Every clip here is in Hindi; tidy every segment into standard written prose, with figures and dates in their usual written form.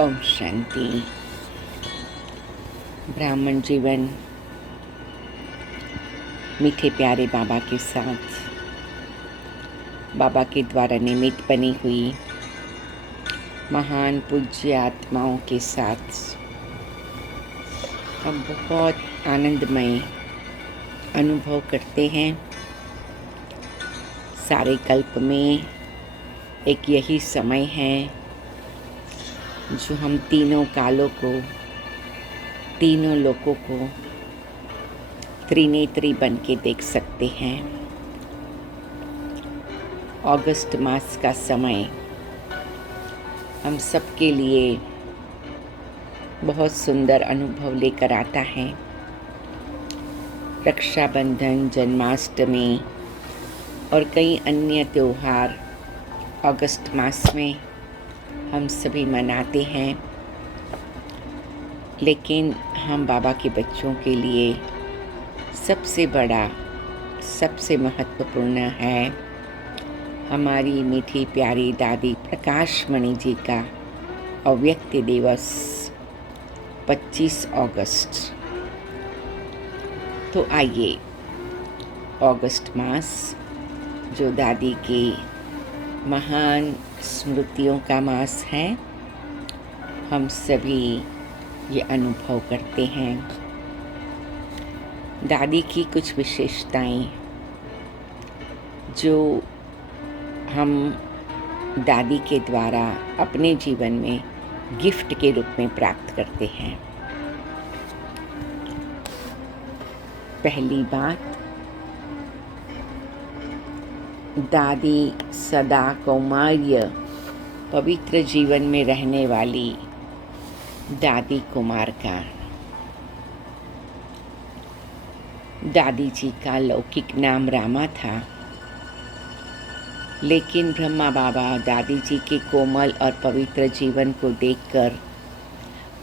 ओम शांति। ब्राह्मण जीवन मीठे प्यारे बाबा के साथ, बाबा के द्वारा निमित्त बनी हुई महान पूज्य आत्माओं के साथ हम बहुत आनंदमय अनुभव करते हैं। सारे कल्प में एक यही समय है जो हम तीनों कालों को, तीनों लोकों को त्रिनेत्री बन के देख सकते हैं। अगस्त मास का समय हम सबके लिए बहुत सुंदर अनुभव लेकर आता है। रक्षाबंधन, जन्माष्टमी और कई अन्य त्योहार अगस्त मास में हम सभी मनाते हैं, लेकिन हम बाबा के बच्चों के लिए सबसे बड़ा, सबसे महत्वपूर्ण है हमारी मीठी प्यारी दादी प्रकाश मणि जी का अव्यक्त दिवस 25 अगस्त। तो आइए, अगस्त मास जो दादी की महान स्मृतियों का मास है, हम सभी ये अनुभव करते हैं। दादी की कुछ विशेषताएं जो हम दादी के द्वारा अपने जीवन में गिफ्ट के रूप में प्राप्त करते हैं। पहली बात, दादी सदा कौमार्य पवित्र जीवन में रहने वाली दादी कुमार का। दादी जी का लौकिक नाम रामा था, लेकिन ब्रह्मा बाबा दादी जी के कोमल और पवित्र जीवन को देखकर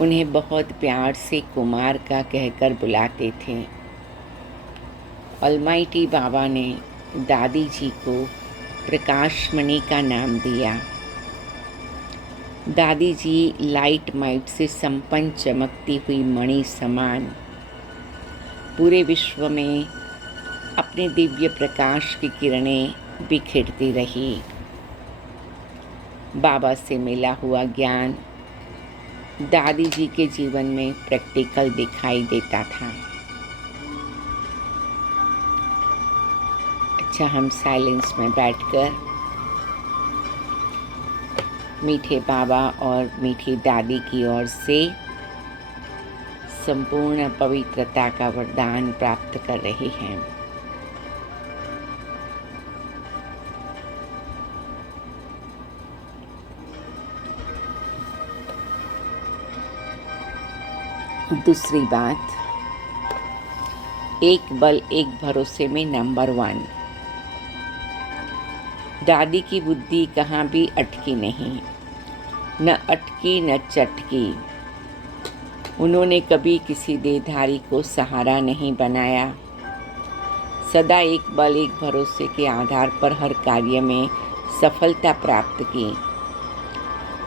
उन्हें बहुत प्यार से कुमार का कहकर बुलाते थे। ऑलमाइटी बाबा ने दादी जी को प्रकाश मणि का नाम दिया। दादी जी लाइट माइट से संपन्न चमकती हुई मणि समान पूरे विश्व में अपने दिव्य प्रकाश की किरणें बिखेरती रही। बाबा से मिला हुआ ज्ञान दादी जी के जीवन में प्रैक्टिकल दिखाई देता था। अच्छा, हम साइलेंस में बैठकर मीठे बाबा और मीठी दादी की ओर से संपूर्ण पवित्रता का वरदान प्राप्त कर रहे हैं। दूसरी बात, एक बल एक भरोसे में नंबर 1। दादी की बुद्धि कहाँ भी अटकी नहीं, न अटकी न चटकी। उन्होंने कभी किसी देहधारी को सहारा नहीं बनाया। सदा एक बल एक भरोसे के आधार पर हर कार्य में सफलता प्राप्त की।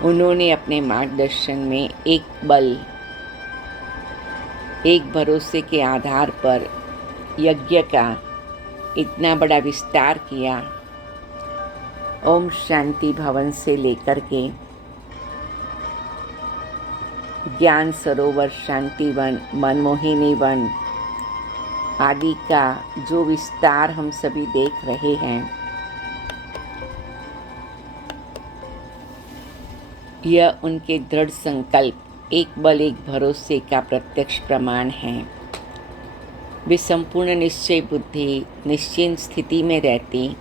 उन्होंने अपने मार्गदर्शन में एक बल एक भरोसे के आधार पर यज्ञ का इतना बड़ा विस्तार किया। ओम शांति भवन से लेकर के ज्ञान सरोवर, शांति वन, मनमोहिनी वन आदि का जो विस्तार हम सभी देख रहे हैं, यह उनके दृढ़ संकल्प एक बल एक भरोसे का प्रत्यक्ष प्रमाण है। वे संपूर्ण निश्चय बुद्धि, निश्चिंत स्थिति में रहती।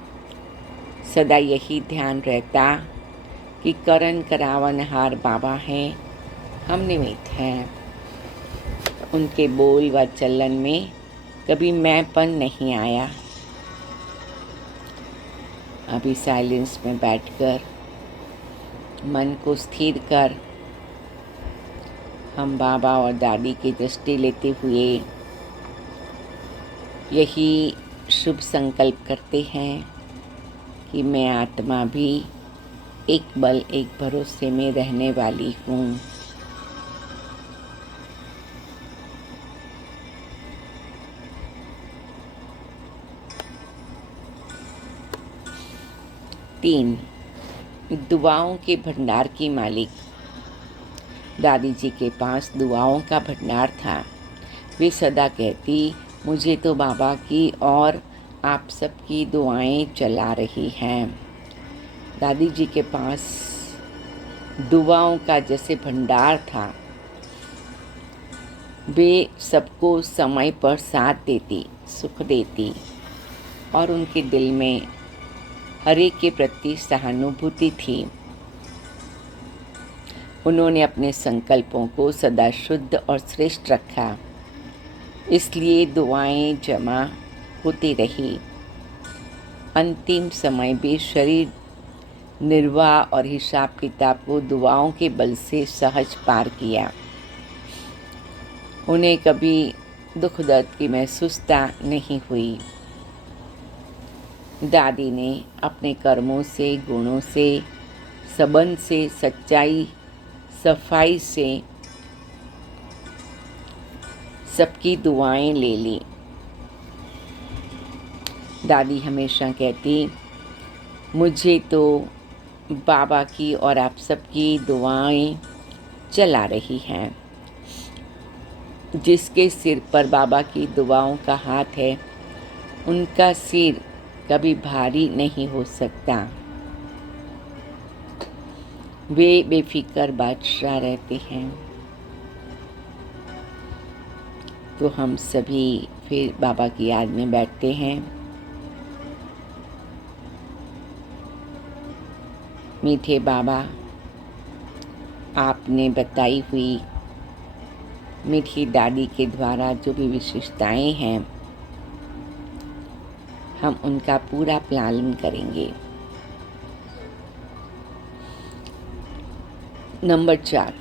सदा यही ध्यान रहता कि करन करावनहार बाबा हैं, हम निमित्त हैं। उनके बोल व चलन में कभी मैंपन नहीं आया। अभी साइलेंस में बैठकर मन को स्थिर कर हम बाबा और दादी की दृष्टि लेते हुए यही शुभ संकल्प करते हैं कि मैं आत्मा भी एक बल एक भरोसे में रहने वाली हूँ। 3 दुआओं के भंडार की मालिक। दादी जी के पास दुआओं का भंडार था। वे सदा कहती, मुझे तो बाबा की और आप सबकी दुआएं चला रही हैं। दादी जी के पास दुआओं का जैसे भंडार था। वे सबको समय पर साथ देती, सुख देती और उनके दिल में हर एक के प्रति सहानुभूति थी। उन्होंने अपने संकल्पों को सदा शुद्ध और श्रेष्ठ रखा, इसलिए दुआएं जमा होती रही। अंतिम समय भी शरीर निर्वाह और हिसाब किताब को दुआओं के बल से सहज पार किया। उन्हें कभी दुख दर्द की महसूसता नहीं हुई। दादी ने अपने कर्मों से, गुणों से, संबंध से, सच्चाई, सफाई से सबकी दुआएं ले ली। दादी हमेशा कहती, मुझे तो बाबा की और आप सबकी दुआएं चला रही हैं। जिसके सिर पर बाबा की दुआओं का हाथ है, उनका सिर कभी भारी नहीं हो सकता। वे बेफिक्र बादशाह रहते हैं। तो हम सभी फिर बाबा की याद में बैठते हैं। मीठे बाबा, आपने बताई हुई मीठी दादी के द्वारा जो भी विशेषताएं हैं, हम उनका पूरा पालन करेंगे। नंबर 4,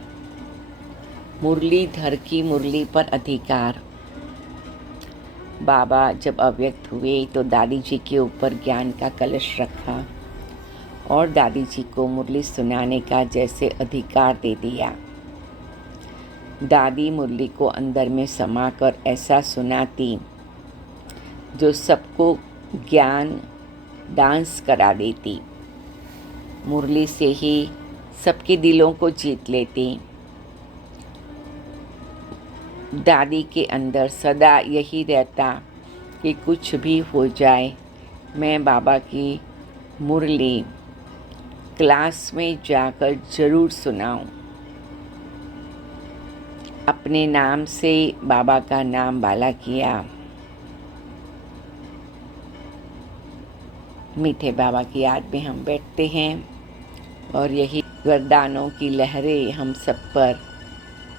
मुरलीधर की मुरली पर अधिकार। बाबा जब अव्यक्त हुए तो दादी जी के ऊपर ज्ञान का कलश रखा और दादी जी को मुरली सुनाने का जैसे अधिकार दे दिया। दादी मुरली को अंदर में समाकर ऐसा सुनाती जो सबको ज्ञान डांस करा देती। मुरली से ही सबके दिलों को जीत लेती। दादी के अंदर सदा यही रहता कि कुछ भी हो जाए, मैं बाबा की मुरली क्लास में जाकर ज़रूर सुनाऊं। अपने नाम से बाबा का नाम बाला किया। मीठे बाबा की याद में हम बैठते हैं और यही वरदानों की लहरें हम सब पर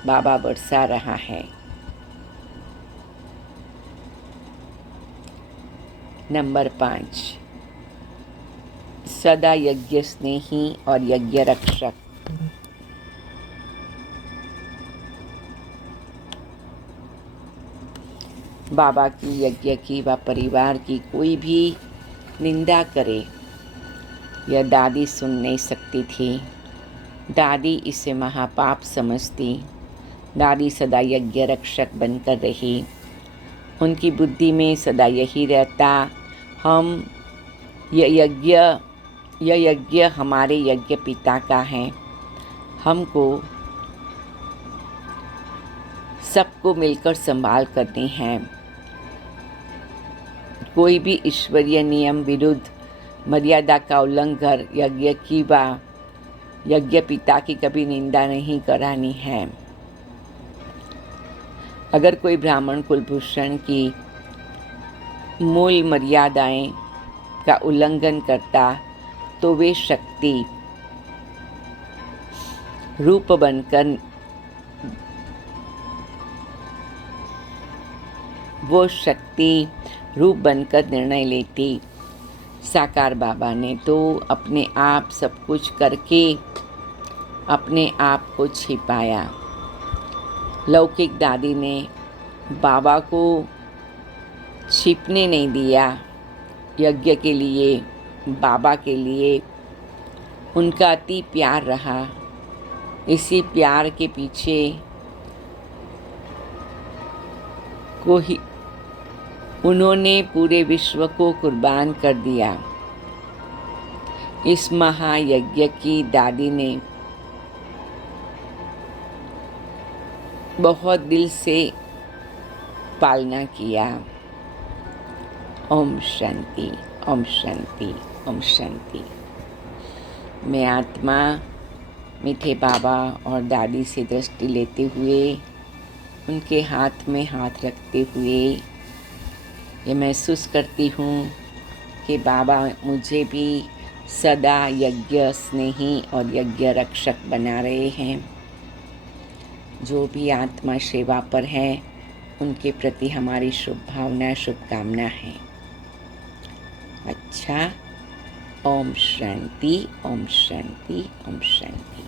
बाबा बरसा रहा है। नंबर 5, सदा यज्ञ स्नेही और यज्ञ रक्षक। बाबा की, यज्ञ की व परिवार की कोई भी निंदा करे, यह दादी सुन नहीं सकती थी। दादी इसे महापाप समझती। दादी सदा यज्ञ रक्षक बनकर रही। उनकी बुद्धि में सदा यही रहता, हम यह यज्ञ हमारे यज्ञ पिता का है। हमको सबको मिलकर संभाल करनी है। कोई भी ईश्वरीय नियम विरुद्ध मर्यादा का उल्लंघन यज्ञ की व यज्ञ पिता की कभी निंदा नहीं करानी है। अगर कोई ब्राह्मण कुलभूषण की मूल मर्यादाएं का उल्लंघन करता तो वे शक्ति रूप बनकर निर्णय लेती। साकार बाबा ने तो अपने आप सब कुछ करके अपने आप को छिपाया। लौकिक दादी ने बाबा को छिपने नहीं दिया। यज्ञ के लिए, बाबा के लिए उनका अति प्यार रहा। इसी प्यार के पीछे उन्होंने पूरे विश्व को कुर्बान कर दिया। इस महायज्ञ की दादी ने बहुत दिल से पालना किया। ओम शांति, ओम शांति, ओम शांति। मैं आत्मा मीठे बाबा और दादी से दृष्टि लेते हुए, उनके हाथ में हाथ रखते हुए ये महसूस करती हूँ कि बाबा मुझे भी सदा यज्ञ स्नेही और यज्ञ रक्षक बना रहे हैं। जो भी आत्मा सेवा पर है उनके प्रति हमारी शुभ भावना, शुभकामना है। अच्छा, ओम शांति, ओम शांति, ओम शांति।